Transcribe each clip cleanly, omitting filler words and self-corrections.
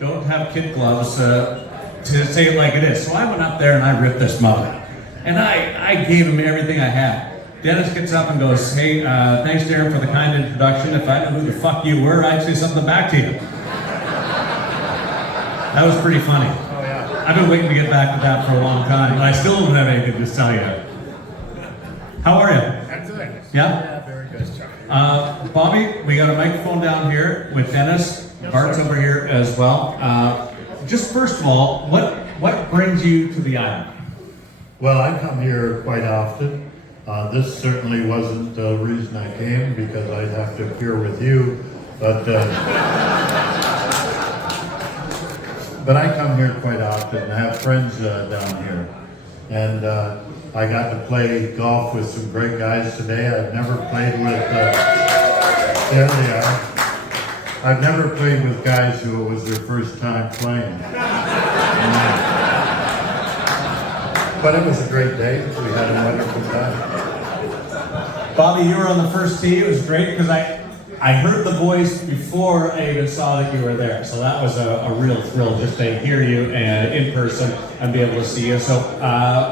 Don't have kid gloves to say it like it is. So I went up there and I ripped this mug out. And I gave him everything I had. Dennis gets up and goes, hey, thanks Darren for the kind introduction. If I knew who the fuck you were, I'd say something back to you. That was pretty funny. Oh yeah. I've been waiting to get back to that for a long time, and I still don't have anything to tell you. How are you? I'm good. Yeah? Yeah, very good. Bobby, we got a microphone down here with Dennis. Yes, Bart's sir. over here as well. Just first of all, what brings you to the island? Well, I come here quite often. This certainly wasn't the reason I came, because I'd have to appear with you, but I come here quite often. I have friends down here, and I got to play golf with some great guys today. I've never played with, there they are. I've never played with guys who it was their first time playing. But it was a great day. We had a wonderful time. Bobby, you were on the first tee. It was great because I heard the voice before I even saw that you were there. So that was a real thrill just to hear you in person and be able to see you. So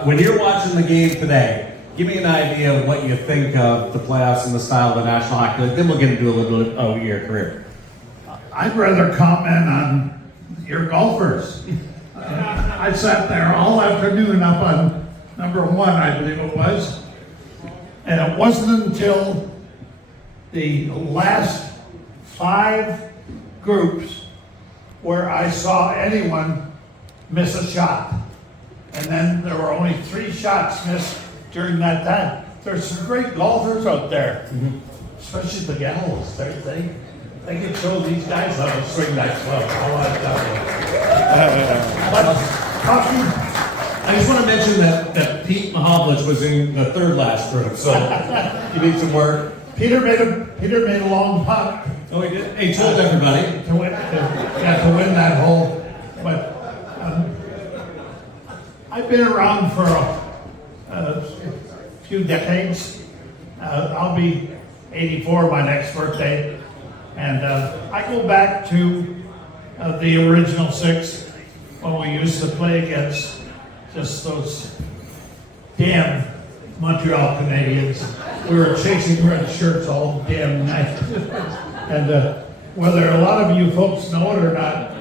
when you're watching the game today, give me an idea of what you think of the playoffs and the style of the National Hockey League. Then we'll get into a little bit of your career. I'd rather comment on your golfers. I sat there all afternoon up on number 1, I believe it was. And it wasn't until the last 5 groups where I saw anyone miss a shot. And then there were only 3 shots missed during that time. There's some great golfers out there, especially the gals. They can show these guys how to swing that club. I like that one. But hockey, I just want to mention that Pete Mahovlich was in the third last group, so you need some work. Peter made a long putt Oh, he did? He told everybody. to win that hole. But I've been around for a few decades. I'll be 84 my next birthday. And I go back to the original 6 when we used to play against just those damn Montreal Canadiens. We were chasing red shirts all damn night. And whether a lot of you folks know it or not,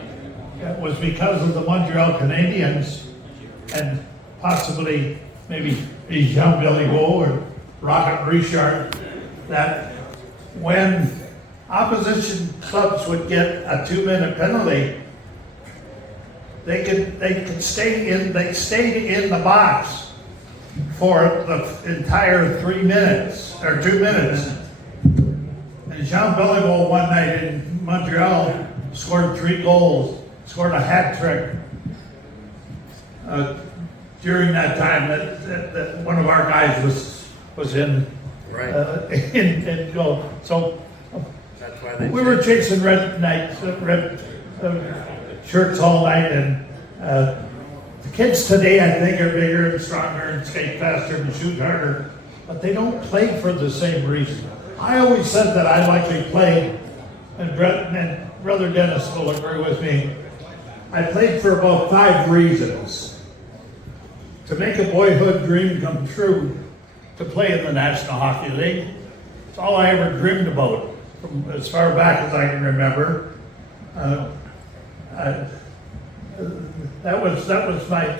it was because of the Montreal Canadiens and possibly maybe Jean Beliveau or Rocket Richard that when opposition clubs would get a 2-minute penalty, they stayed in the box for the entire 3 minutes or 2 minutes. And Jean Beliveau one night in Montreal scored 3 goals, scored a hat trick during that time that one of our guys was in in goal. So That's why they we were chasing red shirts all night, and the kids today I think are bigger and stronger and skate faster and shoot harder, but they don't play for the same reason. I always said that I likely played, and Brother Dennis will agree with me, I played for about 5 reasons. To make a boyhood dream come true, to play in the National Hockey League. It's all I ever dreamed about from as far back as I can remember. That was my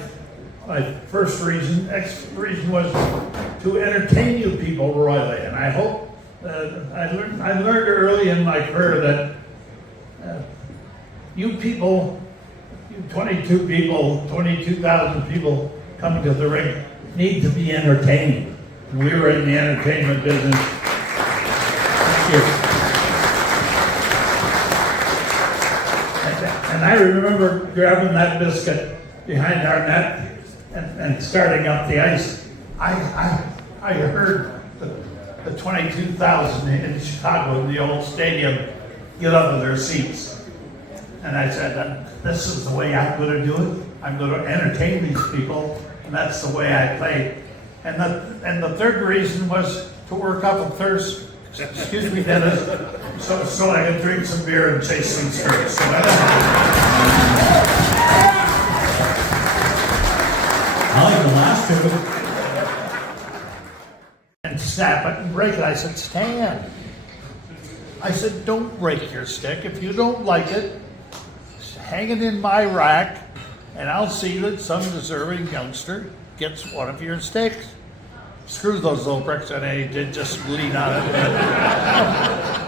first reason. Next reason was to entertain you people royally, and I hope I learned early in my career that you people, you 22,000 people coming to the rink need to be entertained. We were in the entertainment business. Thank you. And I remember grabbing that biscuit behind our net and starting up the ice. I heard the 22,000 in Chicago in the old stadium get up of their seats. And I said, this is the way I'm going to do it. I'm going to entertain these people, and that's the way I play. And the third reason was to work up a thirst. Excuse me, Dennis. So I can drink some beer and chase some skirts. So that's I like the last two. and snap it and break it. I said, Stan. I said, don't break your stick. If you don't like it, hang it in my rack, and I'll see that some deserving youngster gets one of your sticks. Screw those little bricks, and he did just lean on it.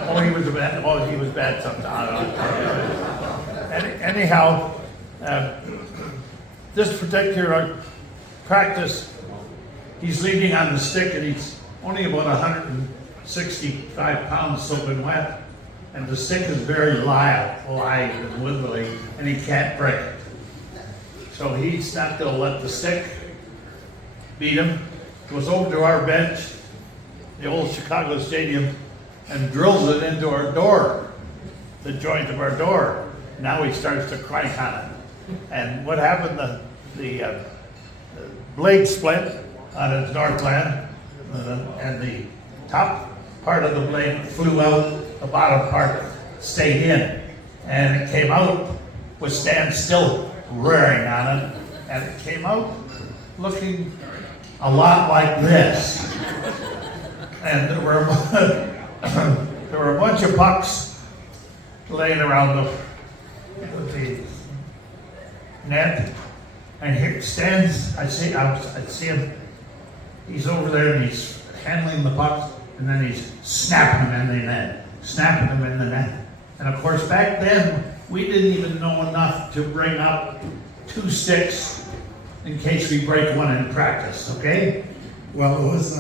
Oh, he was bad. Oh, he was bad sometimes. Anyhow, this particular practice, he's leaning on the stick, and he's only about 165 pounds soaking wet, and the stick is very live and wibbly, and he can't break it. So he's not going to let the stick beat him. Goes over to our bench, the old Chicago Stadium, and drills it into our door, the joint of our door. Now he starts to crank on it. And what happened, the blade split on its northland, and the top part of the blade flew out, the bottom part stayed in. And it came out with Stan still rearing on it, and it came out looking a lot like this. And there were a bunch of pucks laying around the net, and here stands. I see him. He's over there and he's handling the pucks, and then he's snapping them in the net, And of course, back then we didn't even know enough to bring up 2 sticks in case we break one in practice, okay? Well, it was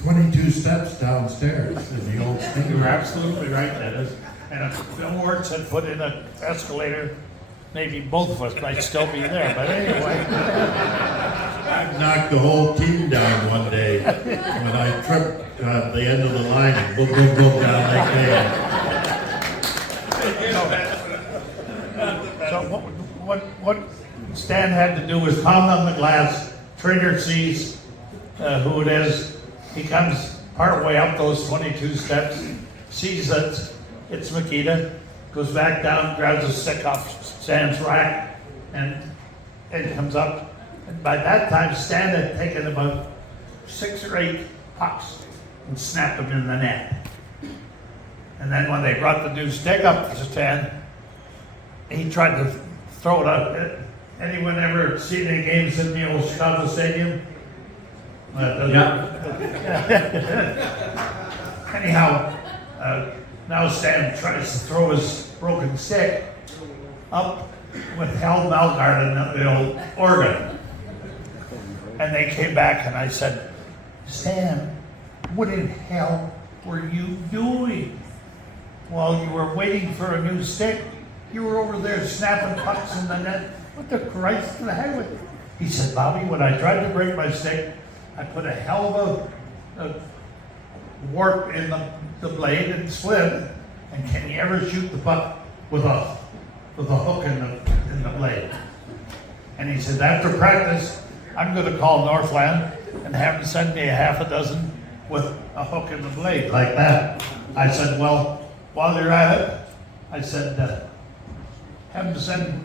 22 steps downstairs in the old You stadium. were absolutely right, Dennis. And if Bill Wirtz had put in an escalator, maybe both of us might still be there. But anyway, I knocked the whole team down one day when I tripped at the end of the line and boom, boom, boom down like that. so what Stan had to do was pound on the glass. Trainer sees who it is. He comes part way up those 22 steps, sees that it's Makita, goes back down, grabs a stick off Stan's rack, and comes up. And by that time, Stan had taken about 6 or 8 pucks and snapped them in the net. And then when they brought the new stick up to Stan, he tried to throw it up. Anyone ever seen any games in the old Chicago Stadium? Anyhow, now Stan tries to throw his broken stick up with Hal Malgard and the old organ. And they came back and I said, Stan, what in hell were you doing while you were waiting for a new stick? You were over there snapping pucks in the net. What the Christ in the heck with you? He said, Bobby, when I tried to break my stick, I put a hell of a warp in the blade and slid. And can you ever shoot the puck with a hook in the blade? And he said, after practice, I'm going to call Northland and have them send me a half a dozen with a hook in the blade like that. I said, well, while you're at it, I said, have them send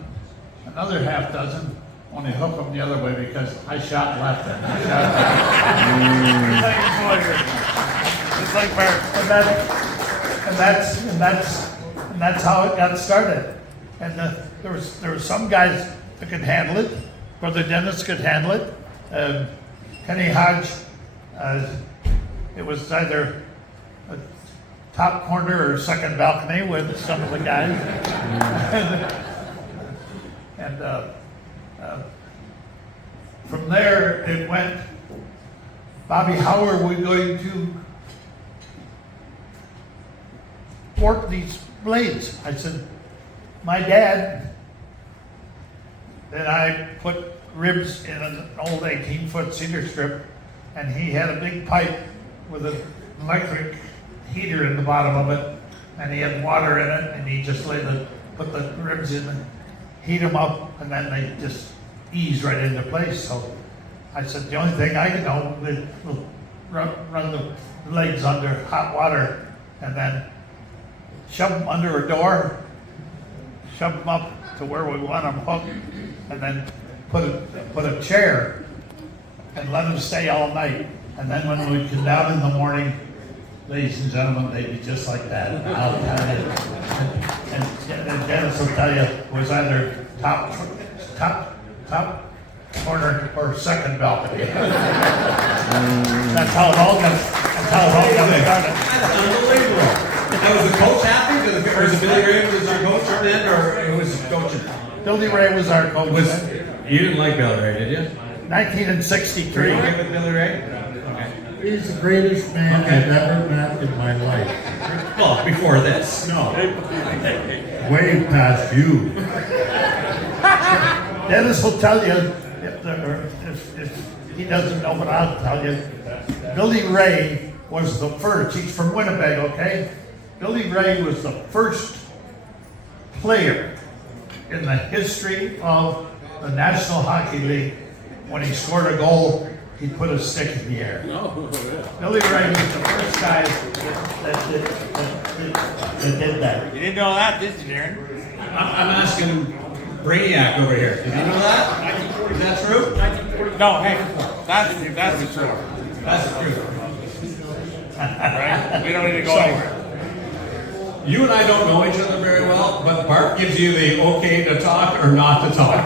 another half dozen, only hook them the other way because I shot left and I shot right. It's like Bart. And that's how it got started. And there were some guys that could handle it. Brother Dennis could handle it. Kenny Hodge, it was either a top corner or second balcony with some of the guys. And from there it went, Bobby, how are we going to warp these blades? I said, my dad and I put ribs in an old 18-foot cedar strip, and he had a big pipe with an electric heater in the bottom of it, and he had water in it, and he just put the ribs in and heat them up, and then they just ease right into place. So I said, the only thing I can know is we'll run the legs under hot water, and then shove them under a door, shove them up to where we want them hooked, and then put a chair and let them stay all night. And then when we come down in the morning, ladies and gentlemen, they'd be just like that. And I'll tell you, and Dennis will tell you, it was either top corner or second balcony. That's how it all got started. That's unbelievable. Now, was the coach happy? Was it Billy Ray was your coach then, or who was coaching? Billy Ray was our coach. You didn't like Billy Ray, did you? 1963. Were you okay with Billy Ray? Okay. He's the greatest man I've ever met in my life. Well, before this. No. Way past you. Dennis will tell you, if he doesn't know, but I'll tell you. Billy Ray was the first. He's from Winnipeg, okay? Billy Ray was the first player in the history of the National Hockey League. When he scored a goal, he put a stick in the air. Billy Ray was the first guy that did that. You didn't know that, did you, Darren? I'm asking Brainiac over here. Did you know that? Is that true? No, hey, that's the truth. That's true. Right? We don't need to go anywhere. You and I don't know each other very well, but Bart gives you the okay to talk or not to talk.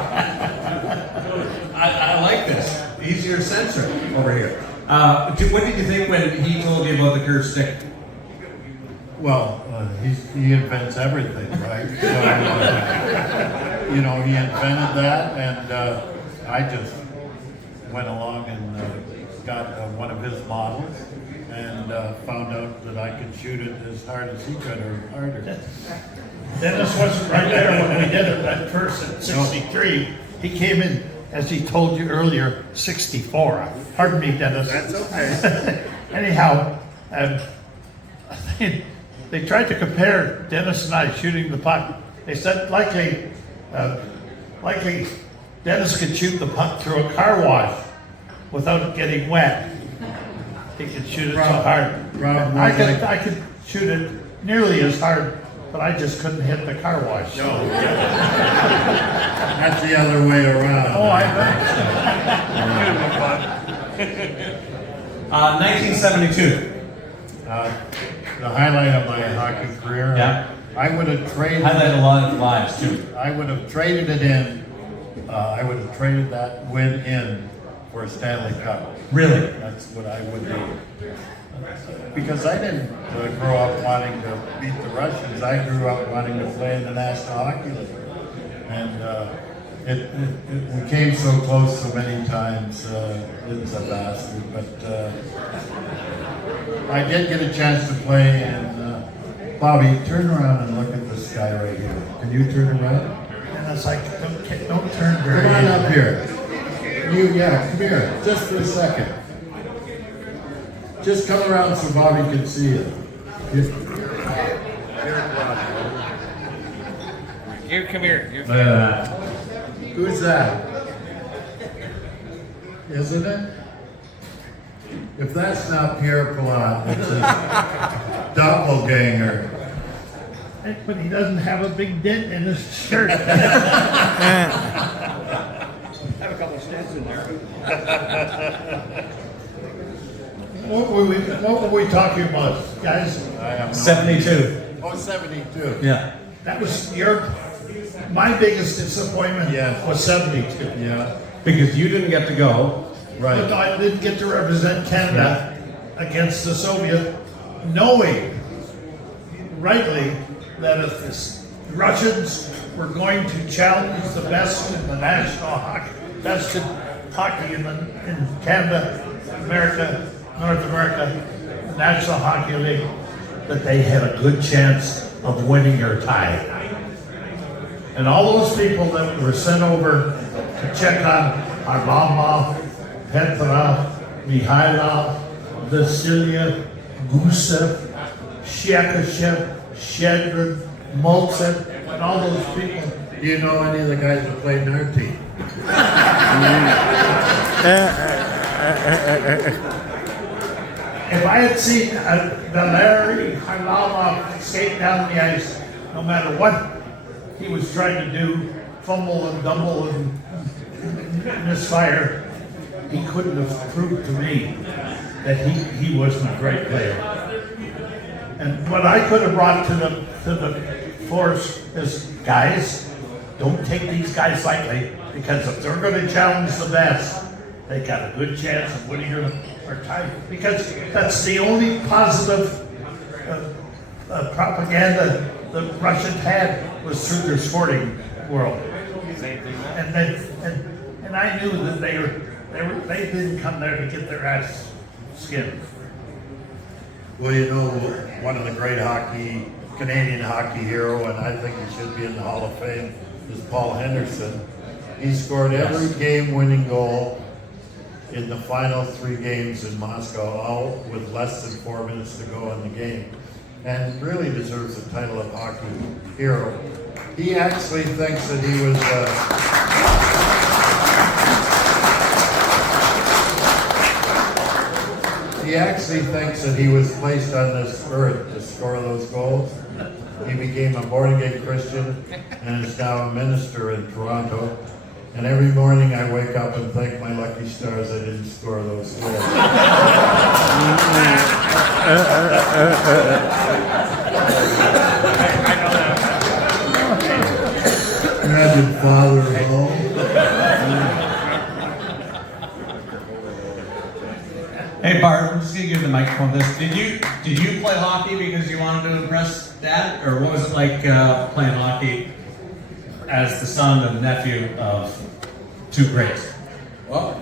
I like this. He's your censor over here. What did you think when he told you about the curved stick? Well, he invents everything, right? So, he invented that, and I just went along and got one of his models, and found out that I could shoot it as hard as he could, or harder. Dennis wasn't right there when we did it at first in 63. He came in, as he told you earlier, 64. Pardon me, Dennis. That's okay. Anyhow, they tried to compare Dennis and I shooting the puck. They said likely Dennis could shoot the puck through a car wash without it getting wet. He could shoot it so hard. I could shoot it nearly as hard, but I just couldn't hit the car wash. No. That's the other way around. Oh, I bet. 1972. The highlight of my hockey career. Yeah. I would have traded. Highlight a lot of lives too. I would have traded it in. I would have traded that win in for a Stanley Cup. Really? That's what I would do. Because I didn't grow up wanting to beat the Russians. I grew up wanting to play in the National Hockey League. And we came so close so many times. It's a bastard. But I did get a chance to play. And Bobby, turn around and look at this guy right here. Can you turn around? And it's like, don't turn very. Come on up here. Come here, just for a second. Just come around so Bobby can see you. Here, come here. Look at that. Who's that? Isn't it? If that's not Pierre Palat, it's a doppelganger. But he doesn't have a big dent in his shirt. Have a couple of stents in there. What were we talking about, guys? I have no 72. idea. Oh, 72. Yeah. That was my biggest disappointment. Yeah. Was 72. Yeah, Because you didn't get to go. right. But I didn't get to represent Canada against the Soviet, knowing rightly that if the Russians were going to challenge the best in the national hockey, best in hockey in Canada, America, North America, the National Hockey League, that they had a good chance of winning or tying. And all those people that were sent over to check on Varlamov, Petrov, Mikhailov, Vasilia, Gusev, Shekashev, Shedrin, Moltsev, and all those people. Do you know any of the guys that played in our team? if I had seen the Larry Harlamov skate down the ice, no matter what he was trying to do, fumble and dumble and misfire, he couldn't have proved to me that he wasn't a great player. And what I could have brought to the force is, guys, don't take these guys lightly, because if they're going to challenge the best, they got a good chance of winning or tying. Because that's the only positive propaganda the Russians had was through their sporting world. Same thing. And I knew that they didn't come there to get their ass skinned. Well, you know, one of the great Canadian hockey hero, and I think he should be in the Hall of Fame, is Paul Henderson. He scored every game-winning goal in the final 3 games in Moscow, all with less than 4 minutes to go in the game, and really deserves the title of hockey hero. He actually thinks that he was placed on this earth to score those goals. He became a born-again Christian and is now a minister in Toronto. And every morning I wake up and thank my lucky stars I didn't score those goals. Imagine father at home. Hey Bart, I'm just gonna give the microphone this. Did you play hockey because you wanted to impress Dad, or what was it like playing hockey as the son and nephew of 2 greats? Well,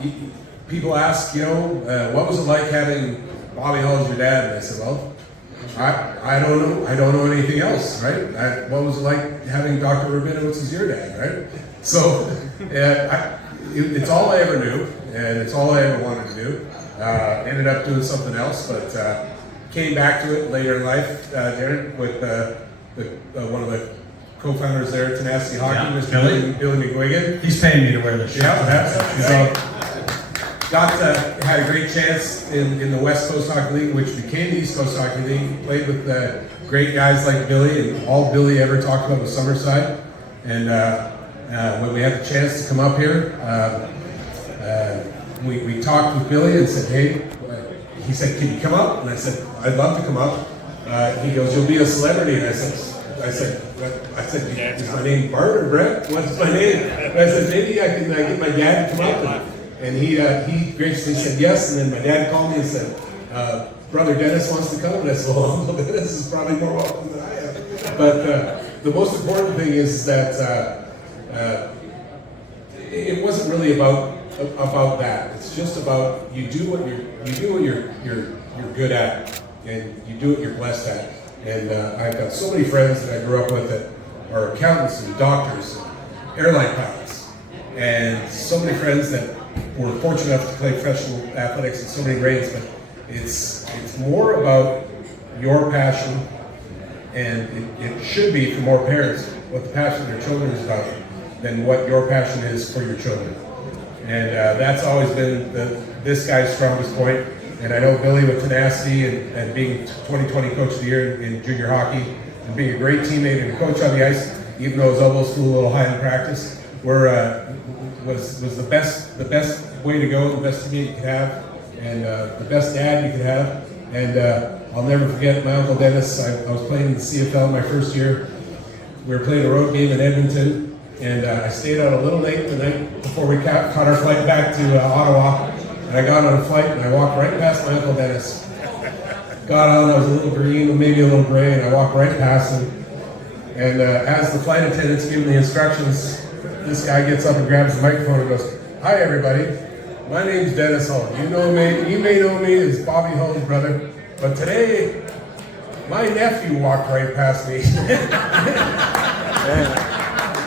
people ask, what was it like having Bobby Hull as your dad? And I said, well, I don't know. I don't know anything else, right? What was it like having Dr. Rabinowitz as your dad, right? So it's all I ever knew, and it's all I ever wanted to do. Ended up doing something else, but came back to it later in life, Darren, with one of the co-founders there at Tenacity Hockey, Yeah, Mr. Billy McGuigan. He's paying me to wear this shirt. Yeah, so had a great chance in the West Coast Hockey League, which became the East Coast Hockey League. Played with great guys like Billy, and all Billy ever talked about was Summerside. And when we had the chance to come up here, we talked with Billy and said, hey, he said, can you come up? And I said, I'd love to come up. He goes, you'll be a celebrity. And I said, is my name Bart or Brett? What's my name? And I said, maybe I can get my dad to come up. And he graciously said yes. And then my dad called me and said, Brother Dennis wants to come. And I said, well, Uncle Dennis is probably more welcome than I am. But the most important thing is that it wasn't really about that. It's just about you do what you're good at, and you do what you're blessed at. And I've got so many friends that I grew up with that are accountants and doctors and airline pilots, and so many friends that were fortunate enough to play professional athletics in so many grades. But it's more about your passion, and it should be for more parents what the passion of their children is about than what your passion is for your children. And that's always been this guy's strongest point. And I know Billy with tenacity and being 2020 Coach of the Year in junior hockey and being a great teammate and a coach on the ice, even though his elbows flew a little high in practice, was the best way to go, the best teammate you could have, and the best dad you could have. And I'll never forget my Uncle Dennis. I was playing in the CFL my first year. We were playing a road game in Edmonton, and I stayed out a little late the night before we caught our flight back to Ottawa. And I got on a flight and I walked right past my Uncle Dennis. Got on, I was a little green, maybe a little gray, and I walked right past him. And as the flight attendants give me the instructions, this guy gets up and grabs the microphone and goes, "Hi everybody, my name's Dennis Hull. You may know me as Bobby Hull's brother, but today my nephew walked right past me."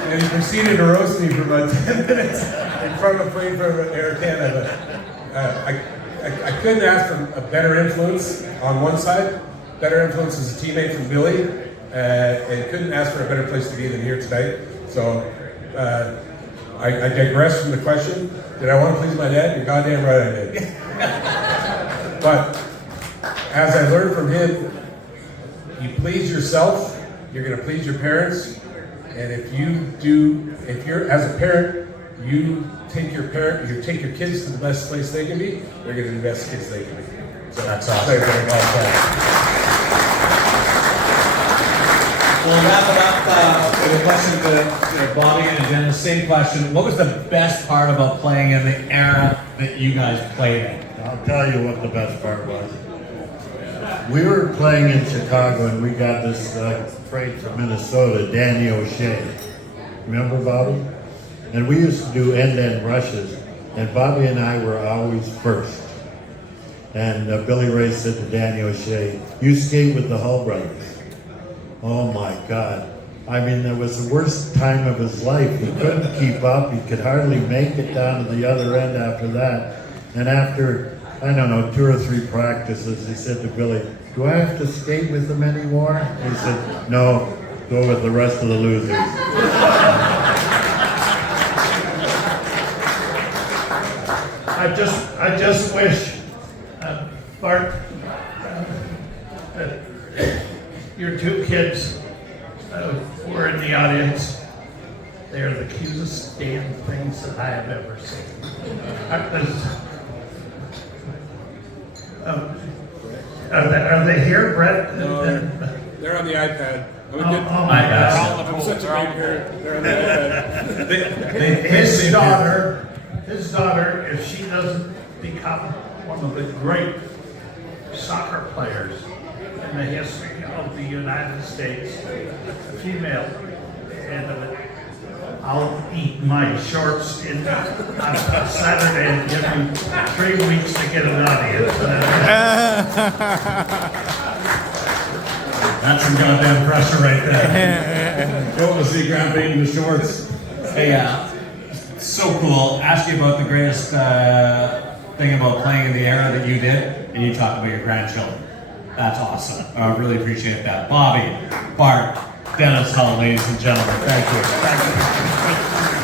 And he proceeded to roast me for about 10 minutes in front of a plane for Air Canada. I couldn't ask for a better influence on one side, better influence as a teammate from Billy, and couldn't ask for a better place to be than here tonight. So I digress from the question. Did I want to please my dad? You're goddamn right I did. But as I learned from him, you please yourself, you're going to please your parents. And if you're as a parent, you take your kids to the best place they can be, they're going to be the best kids they can be. So That's awesome. very, very well said. We'll wrap it up with a question to Bobby and Jen. Same question. What was the best part about playing in the era that you guys played in? I'll tell you what the best part was. We were playing in Chicago and we got this freight from Minnesota, Danny O'Shea. Remember Bobby? And we used to do end-to-end rushes, and Bobby and I were always first. And Billy Ray said to Danny O'Shea, "You skate with the Hull brothers." Oh my God. I mean, it was the worst time of his life. He couldn't keep up. He could hardly make it down to the other end after that. And after, I don't know, 2 or 3 practices, he said to Billy, "Do I have to skate with them anymore?" He said, "No, go with the rest of the losers." I just wish, Bart, that your 2 kids were in the audience. They're the cutest damn things that I have ever seen. Are they here, Brett? No, they're on the iPad. Oh my God. I'm such a big parent. They're on the iPad. His daughter, if she doesn't become one of the great soccer players in the history of the United States, female, and I'll eat my shorts on Saturday and give you 3 weeks to get an audience. That's some goddamn pressure right there. Go to see Grandpa in the shorts. Hey, so cool. Ask you about the greatest thing about playing in the era that you did, and you talk about your grandchildren. That's awesome. I really appreciate that. Bobby, Bart, Dennis Hull, ladies and gentlemen. Thank you.